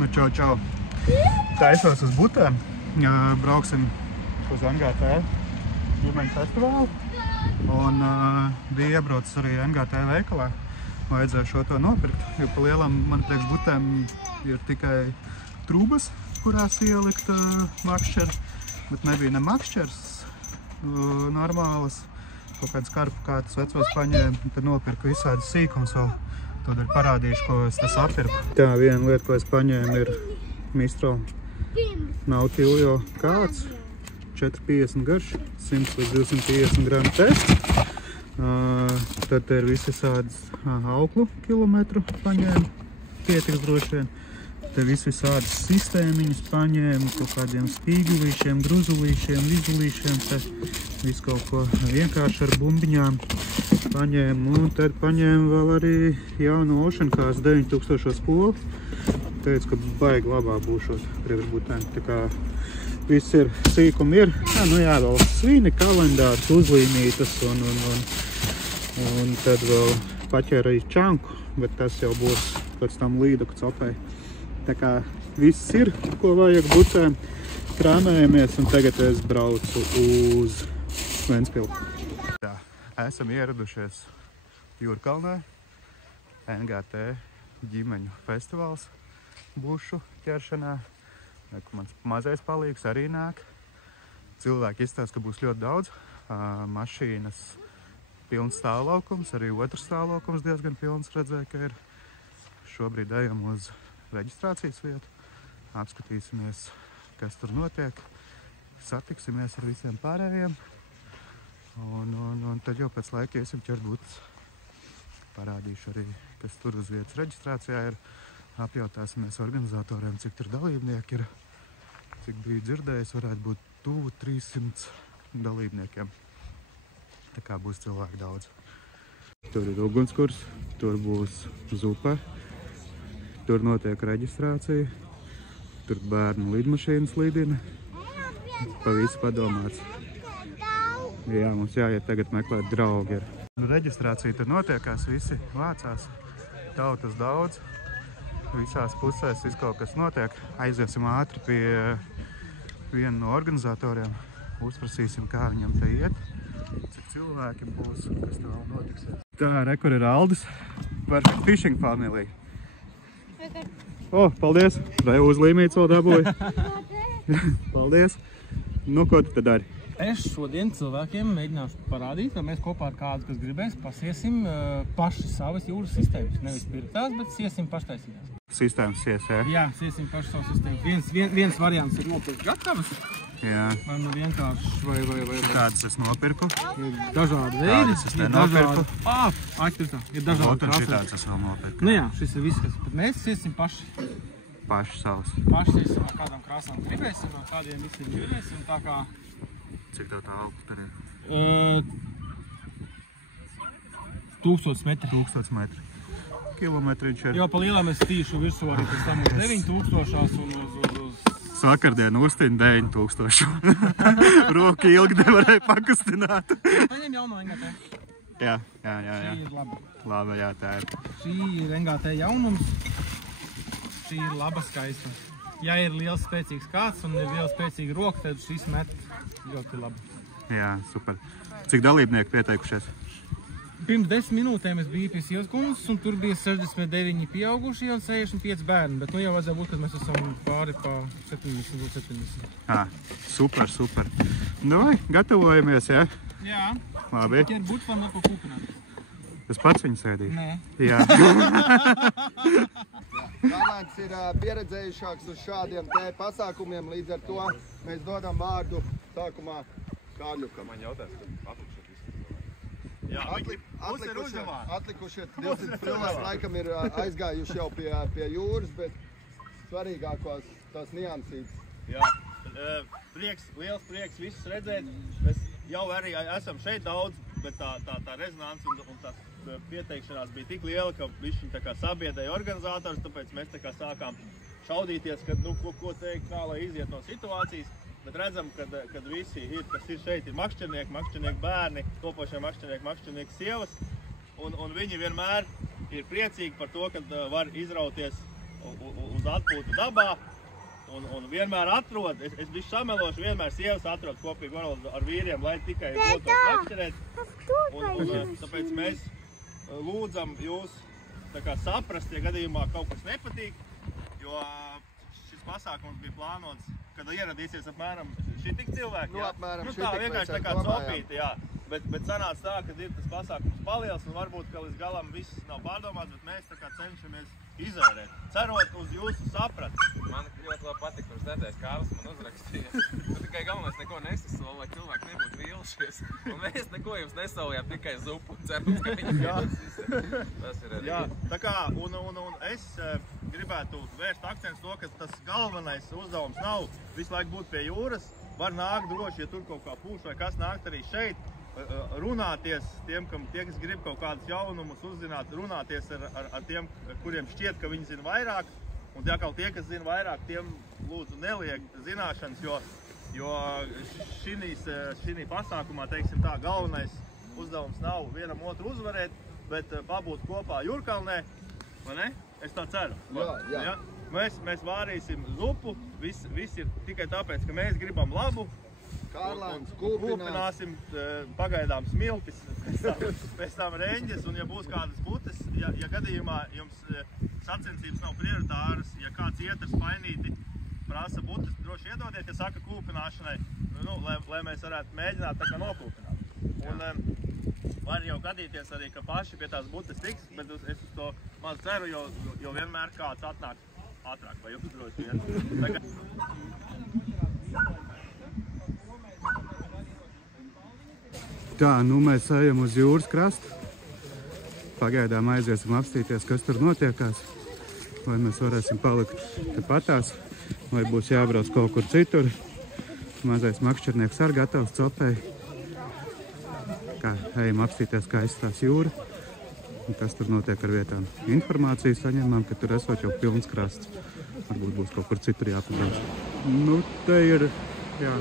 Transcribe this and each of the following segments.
Nu, čau. Taisos uz Butēm. Brauksim uz NGT ģimeņu festivālu. Un bija iebraucis arī NGT veikalā. Vajadzēja šo to nopirkt, jo pa lielam, man priekš Butēm ir tikai trūbas, kurās ielikt makšķeri, bet nebija ne makšķers normālas, kaut kāds karpukātas vecos paņēmu, tad nopirku visādi sīkums vēl. Tad ir parādīšu, ko es tas apirku. Tā, viena lieta, ko es paņēmu, ir Mistral Nautilio kāds, 450 garš, 100 līdz 250 gramu tests. Tad ir visādas auklu kilometru paņēmu, pietiks droši vien. Te visādas sistēmiņas paņēmu, kaut kādiem spīgulīšiem, gruzulīšiem, vizulīšiem, te visu kaut ko vienkārši ar bumbiņām paņēmu. Un tad paņēmu vēl arī jaunu Oceancast 9000 spolu. Teicu, ka baigi labā būšot priekš Butēm. Tā kā viss ir, sīkumi ir. Vēl svini, kalendārs, uzlīmītas un tad vēl paķēra arī čanku, bet tas jau būs pēc tam līdaku copēji. Tā kā viss ir, ko vajag Butēm. Krāmējamies un tagad es braucu uz Ventspilu. Tā, esam ieradušies Jūrkalnē, NGT ģimeņu festivāls bušu ķeršanā. Mans mazais palīgs arī nāk. Cilvēki izstāsta, ka būs ļoti daudz. Mašīnas pilns stāvlaukums, arī otrs stāvlaukums diezgan pilns, redzēja, ka ir. Šobrīd ejam uz reģistrācijas vietu, apskatīsimies, kas tur notiek, satiksimies ar visiem pārējiem, un tad jau pēc laika iesim ķert butas. Parādīšu arī, kas tur uz vietas reģistrācijā ir, apjautāsimies organizatoriem, cik tur dalībnieki ir, cik bija dzirdējis, varētu būt tuvu 300 dalībniekiem. Tā kā būs cilvēku daudz. Tur ir ugunskurs, tur būs zupa, tur notiek reģistrācija, tur bērnu lidmašīnas lidina. Pa visu padomāts. Jā, mums jāiet tagad meklēt draugi. Reģistrācija tur notiekās, visi vācās, tautas daudz, visās pusēs viss kaut kas notiek. Aiziesim ātri pie viena no organizatoriem, uzprasīsim, kā viņam te iet. Cik cilvēki būs un kas tā vēl notiksies. Tā, rekur ir Aldis. Perfect Fishing Family. Paldies! Vai uzlīmīts vēl dabūji? Paldies! Nu, ko tu tad dari? Es šodien cilvēkiem mēģināšu parādīt, ka mēs kopā ar kādu, kas gribēs, pasiesim paši savas jūras sistēmas. Nevis pirktās, bet siesim paštaisījās. Sistēmas sies, jā? Jā, siesim paši savu sistēmu. Viens variants ir nopirkt gatavas. Jā. Vai nu vienkārši, vai. Kādas es nopirku? Ir dažādi veidi. Kādas es nenopirku? Ir dažādi krāsas. Šitāds es vēl nopirku. Nu jā, šis ir viss, kas. Bet mēs siesim paši. Paši savas. Paši siesim, no kādām krāsām gribēsim, no kādiem visiem gribēsim, tā kā... Cik tev tā augstu tur ir? 1000 metri. 1000 metri. Kilometriņš ir. Jo pa lielām es tīšu virsū arī pēc tam uz 9000 un uz... Sakardienu uztīni 9000. Roku ilgi nevarēja pakustināt. Paņem jauno NGT. Jā. Šī ir laba. Laba, jā, tā ir. Šī ir NGT jaunums. Šī ir laba, skaista. Ja ir liels spēcīgs kāds un ir liels spēcīga roka, tad šis met ļoti labi. Jā, super. Cik dalībnieki pieteikušies? Pirms 10 minūtēm es biju pie sievas kundzes, un tur bija 69 pieaugušie un 65 bērni, bet nu jau vajadzēja būt, kad mēs esam pāri pa 70. Super. Nu vai, gatavojamies, jā? Jā. Labi. Ķer būt var neko kūpināt. Es pats viņu sēdīšu? Nē. Jā. Kalēns ir pieredzējušāks uz šādiem te pasākumiem, līdz ar to mēs dodam vārdu sākumā Kārļukam. Man jautās, ka atlikušie visu. Jā, atlikušie 200 cilvēki laikam ir aizgājuši jau pie jūras, bet svarīgākos tās niansītes. Jā, liels prieks visus redzēt. Mēs jau arī esam šeit daudz, bet tā rezonanse un tā pieteikšanās bija tik liela, ka viņi tā kā sabiedrēja organizators, tāpēc mēs tā kā sākām šaudīties, kad, nu, ko teikt, kā lai iziet no situācijas. Bet redzam, kad visi ir, kas ir šeit, ir makšķernieki bērni, topošie makšķernieki sievas, un viņi vienmēr ir priecīgi par to, kad var izrauties un uz atpūtu dabā. Un vienmēr atrod, es bišķi samelošu, vienmēr sievas atrod kopīgi ar vīriem, lai tikai dotos makšķerēt. Un tāpēc mēs lūdzam jūs saprast, ja gadījumā kaut kas nepatīk, jo šis pasākums bija plānots, kad ieradīsies apmēram šī tik cilvēki. Nu, apmēram šī tā tik vienkārši tā kā copīti, jā. Bet sanāca tā, ka ir tas pasākums paliels un varbūt, ka līdz galam viss nav pārdomāts, bet mēs tā kā cenšamies izvērēt, cerot uz jūsu sapratu. Man ļoti labi patika, pirms nedēļas Kārlis man uzrakstīja. Bet tikai galvenais neko nesasolu, lai cilvēki nebūtu vīlušies. Un mēs neko jums nesolījām, tikai zupu un cerams, ka viņi vīlusies. Tas ir arī. Jā, tā kā, un es gribētu vērst akcentus to, ka tas galvenais uzdevums nav visu laiku būt pie jūras. Var nākt droši, ja tur kaut kā pūš vai kas nākt arī šeit. Runāties tiem, kas grib kaut kādus jaunumus uzzināt, runāties ar tiem, kuriem šķiet, ka viņi zina vairāk. Un tie, kas zina vairāk, tiem lūdzu neliek zināšanas, jo šī pasākumā, teiksim tā, galvenais uzdevums nav vienam otru uzvarēt, bet pabūt kopā Jūrkalnē, vai ne? Es tā ceru. Jā. Mēs vārīsim zupu, viss ir tikai tāpēc, ka mēs gribam labu. Kārlēns, kūpināsim pagaidām smiltis, pēc tam reņģes, un ja būs kādas butes, ja gadījumā jums sacensības nav prioritāras, ja kāds iet ar spainīti, prasa butes, droši iedodiet, ja saka kūpināšanai, lai mēs varētu mēģināt tā kā nokūpināt. Un var jau gadīties arī, ka paši pie tās butes tiks, bet es uz to maz ceru, jo vienmēr kāds atnāk ātrāk, vai jums droši vien. Tā, mēs ejam uz jūras krastu. Pagaidām aiziesim apstīties, kas tur notiekās. Vai mēs varēsim palikt tepatās, vai būs jābrauc kaut kur citur. Mazais makšķernieks ar gatavs copēji. Kā, ejam apstīties, kā izstās jūra. Un kas tur notiek ar vietām. Informāciju saņemam, ka tur esot jau pilns krasts. Varbūt būs kaut kur citur jāpabrauc. Te ir, jā.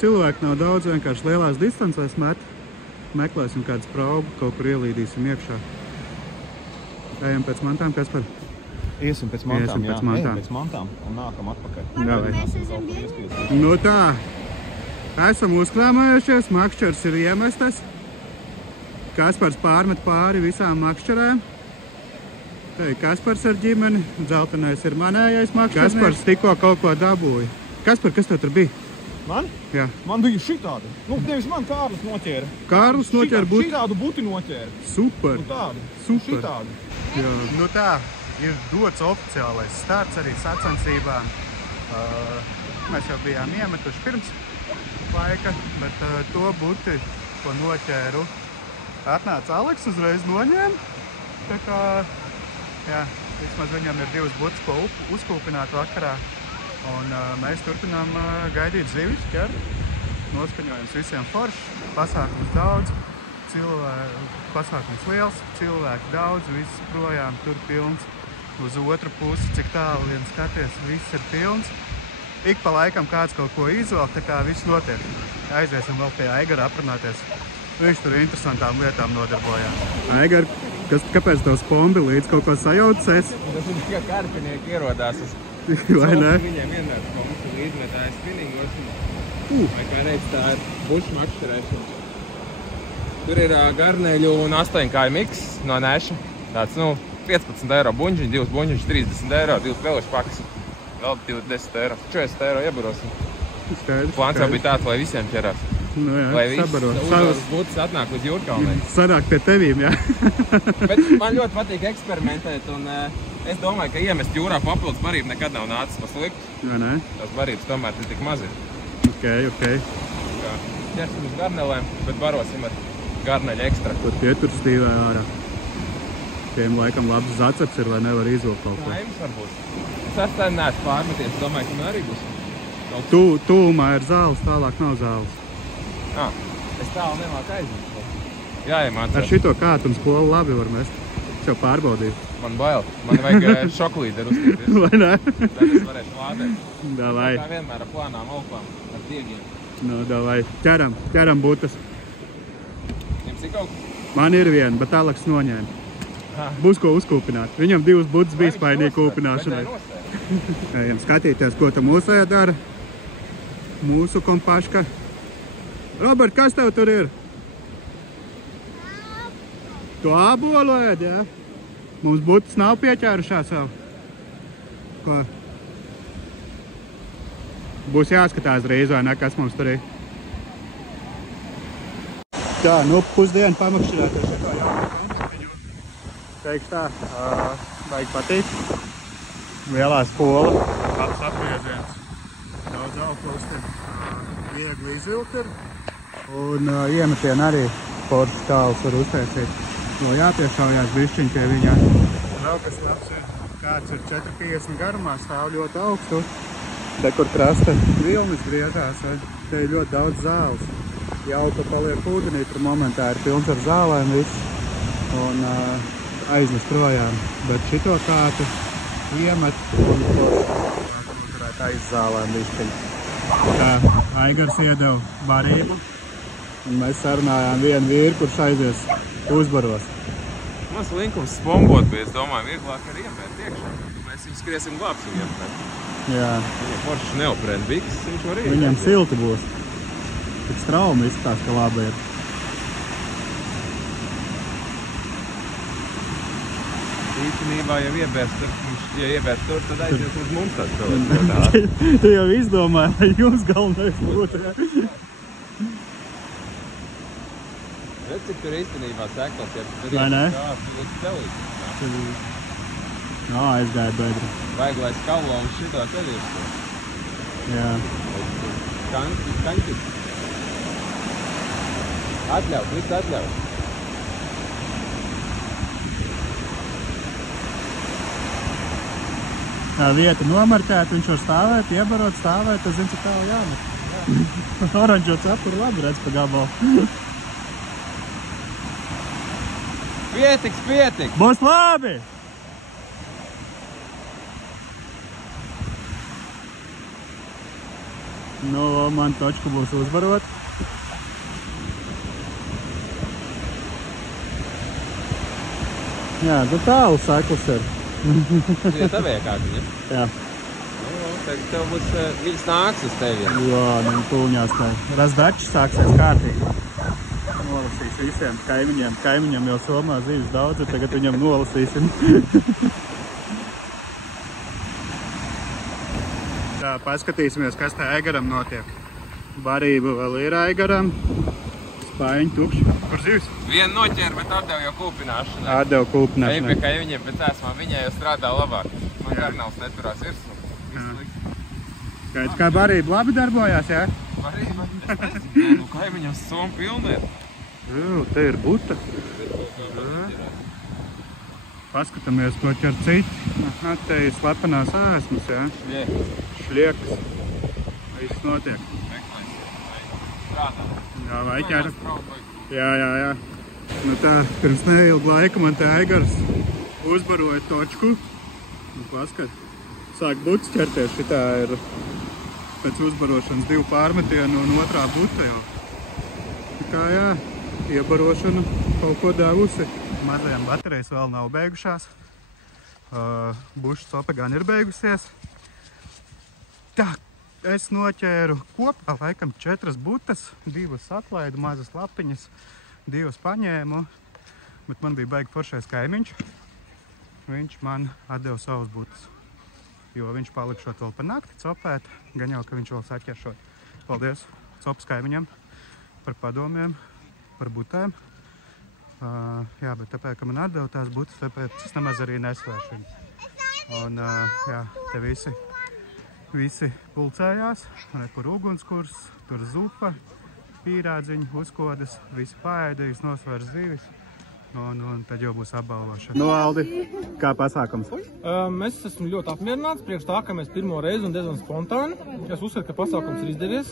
Cilvēki nav daudz, vienkārši lielās distancēs met. Meklēsim kādu spraugu, kaut kur ielīdīsim iekšā. Ejam pēc mantām, Kaspar? Iesim pēc mantām, jā. Ejam pēc mantām un nākam atpakaļ. Mēs esam vieni. Tā, esam uzkrāmējušies, makšķers ir iemestas. Kaspars pārmet pāri visām makšķerēm. Te ir Kaspars ar ģimeni, dzeltenais ir manējais makšķernieks. Kaspars tikko kaut ko dabūja. Kaspar, kas tev tur bija? Man? Jā. Man bija šitādi. Nevis man Kārlis noķēra. Kārlis noķēra buti? Šitādu buti noķēra. Super. Tādu. Super. Šitādu. Jā. Tā, ir dots oficiālais starts arī sacensībām. Mēs jau bijām iemetuši pirms laika, bet to buti, ko noķēru, atnāca Aleks, uzreiz noņēma. Tā kā, jā, vismaz viņam ir 2 butas, ko uzkūpināt vakarā. Un mēs turpinām gaidīt zivis, ķer. Noskaņojums visiem foršs, pasākums daudz, pasākums liels, cilvēku daudz, viss projām tur pilns. Uz otru pusi, cik tālu vien skaties, viss ir pilns. Ik pa laikam kāds kaut ko izvēl, tā kā viss notiek. Aiziesim vēl pie Aigara aprunāties. Viņš tur interesantām lietām nodarbojās. Aigar, kāpēc tev spombi līdz kaut ko sajaucēs? Tas ir tikai karpinieki ierodās. Vai ne? Viņiem vienmēr kaut kas līdzi, tā ir spinningos. Vai kā reiz tā ir bušu makšķerēšana. Tur ir garneļu un 8-kāju miks no Neša. Tāds, 15 eiro buņģiņi, 2 buņģiņi, 30 eiro, 2 pelušu pakas. Vēl 10 eiro, 40 eiro iebarosim. Plāns jau bija tāds, lai visiem ķerās. Jā, sabaro. Lai viss butas atnāk uz Jūrkalnē. Sanāk pie tevīm, jā. Bet man ļoti patīk eksperimentēt un es domāju, ka iemest jūrā papildus barību nekad nav nācis pa sliktu. Vai ne? Tās barības tomēr ir tik mazi. Ok. Ķersim uz garnelēm, bet barosim ar garneļu ekstra. Tur pietur stīvē ārā. Tiem laikam labs zaceps ir, vai nevar izvilkt kaut ko. Jā, jums varbūt. Es arī neesmu pārmeties, domāju, ka man arī būs. Tūmā ir zāles, tālāk nav zāles. Es tālu nemāku aiziet. Jāiemācās. Ar šito kātu un skolu labi var mest. Es jau pārbaudīju. Man bail. Man vajag šoklīderu uzskaties. Vai ne? Tad es varēšu lādēt. Davai. Tā vienmēr ar plānām augām, ar diegiem. Davai. Ķeram butas. Jums ir kaut? Man ir viena, bet Aleks noņēma. Būs ko uzkūpināt. Viņam 2 butas bija spainīgi kūpināšanai. Ejam skatīties, ko tam mūsējā dara. Mūsu kompaška. Robert, kas tev tur ir? Tu ābolu ēd, jā? Mums butas nav pieķērušās vēl. Ko? Būs jāskatās drīz, vai ne, kas mums tur ir. Tā, nu pusdienu pamakšķirēties šitā jāpēc. Teikšu tā, vajag patīk. Lielā skola, labs apgrieziens, daudz auglusti, viegli izvilkt ir. Un iemetienu arī foršas kālus var uztaisīt. No jāpiešaujās bišķiņ pie viņā. Vēl kas labs ir, kāds ir 4,50 garumā, stāv ļoti augstu. Te, kur krasta vilnis griežās, te ir ļoti daudz zāles. Jauka paliek ūdenī, tur momentā ir pilns ar zālēm viss. Un aiznes projām. Bet šito kātu iemet un varētu aizzālēm bišķiņ. Tā, Aigars iedeva barību. Un mēs sarunājām vienu vīru, kurš aizies uzbaros. Mums linkums spombot, bet es domāju, vieglāk ar iemēt iekšā. Mēs viņu skriesim glābs viņam. Jā. Viņam foršs neoprēn bikses, viņš var iet. Viņam silti būs. Tik straumi izskatās, ka labi ir. Īstenībā, ja iebērst tur, ja iebērst tur, tad aizies uz mums tāds cilvēks. Tu jau izdomāji, vai jums galvenais būtu, jā? Redz, cik tur īstenībā seklas, ja vai ne? Tur ir celīts. Jā, aizgāja bedri. Vajag, lai skavlons šitā ceļies. Jā. Kaņķis. Atļaut, viss atļaut. Tā vieta nomarķēta, viņš var stāvēt, iebarot, stāvēt, tas zin, cik tālu jāmet. Oranžo cepuri labi redz pa gabalu. Pietiks! Būs labi! Nu, man točku būs uzbarot. Jā, tu tālu seklas ir. Ja tavējā kādiņa? Jā. Tev būs, viņas nāks uz tevi. Jā, nu pūņās tā. Razdačs sāksies kārtīgi. Nolasīs visiem kaimiņiem. Kaimiņam jau Somā zīves daudz, tagad viņam nolasīsim. Tā, paskatīsimies, kas tā Aigaram notiek. Barība vēl ir Aigaram. Spaiņi tukši. Kur zivs? Vienu noķēra, bet atdev jau kūpināšanai. Atdev kūpināšanai. Ejam pie kaimiņiem pēc ēsmā, viņai jau strādā labāk. Man garnāls neturās virsmu. Skaidrs, kā barība labi darbojās, jā? Barība? Es nezinu, nu kaimiņam Somu pilni ir. Te ir buta. Paskatāmies, ko ķer citi. Aha, te ir slepenās ēsmas, jā? Šliekas. Viss notiek. Strādā. Jā, vai ķer? Jā. Nu tā, pirms neilga laika man te Aigars uzbaroja točku. Nu, paskat, sāk butas ķerties. Šitā ir pēc uzbarošanas 2 pārmetienu un otrā buta jau. Tā kā jā, iebarošana kaut ko devusi. Mazajām baterijas vēl nav beigušās. Buša copa gan ir beigusies. Tā, es noķēru kopā laikam 4 butas, 2 atlaidu, mazas lapiņas, 2 paņēmu, bet man bija baigi foršais kaimiņš. Viņš man atdeva savus butas, jo viņš palikšot vēl pa nakti copēt, gan jau, ka viņš vēl saķeršot. Paldies copas kaimiņam par padomiem, par butēm. Jā, bet tāpēc, ka man atdeva tās butas, tāpēc es nemaz arī nesvēršu viņu. Un jā, te visi pulcējās, kur ugunskurs, tur zupa, pīrādziņi, uzkodas, visi paēdījis, nosvērs zivis. Un tad jau būs apbalvošana. Nu, Aldi, kā pasākums? Mēs esam ļoti apmierināts priekš tā, ka mēs pirmo reizi un diezgan spontāni. Es uzskatu, ka pasākums ir izdevies.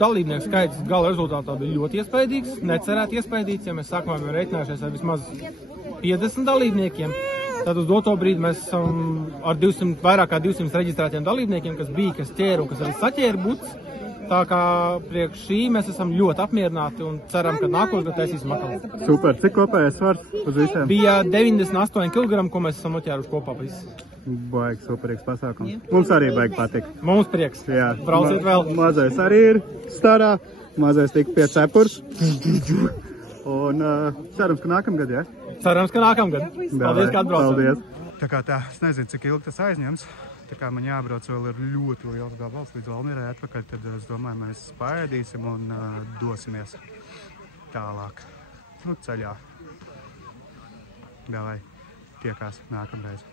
Dalībnieku skaits gala rezultātā bija ļoti iespaidīgs, necerēt iespaidīgs, ja mēs sākumā bijām reiķinājušies ar vismaz 50 dalībniekiem. Tad uz doto brīdi mēs esam ar vairāk kā 200 reģistrētiem dalībniekiem, kas bija, kas ķēra un kas arī saķēra butas. Tā kā priekš šī mēs esam ļoti apmierināti un ceram, ka nākošais gads taisīsim atkal. Super. Cik kopējais svars uz visiem? Bija 98 kg, ko mēs esam noķēruši kopā visi. Baigi superīgs pasākums. Mums arī baigi patīk. Mums prieks. Jā. Brauciet vēl. Mazais arī ir starā. Mazais tika pie cepurs. Un cerams, ka nākamgad, jā? Cerams, ka nākamgad. Paldies, ka atbraucat. Paldies. Tā kā tā, es nezinu, cik ilgi tas aizņems. Tā kā man jābrauc vēl ir ļoti liels gabals līdz Valmierai atpakaļ, tad es domāju, mēs paēdīsim un dosimies tālāk. Nu, ceļā. Davai, tiekās nākamreiz.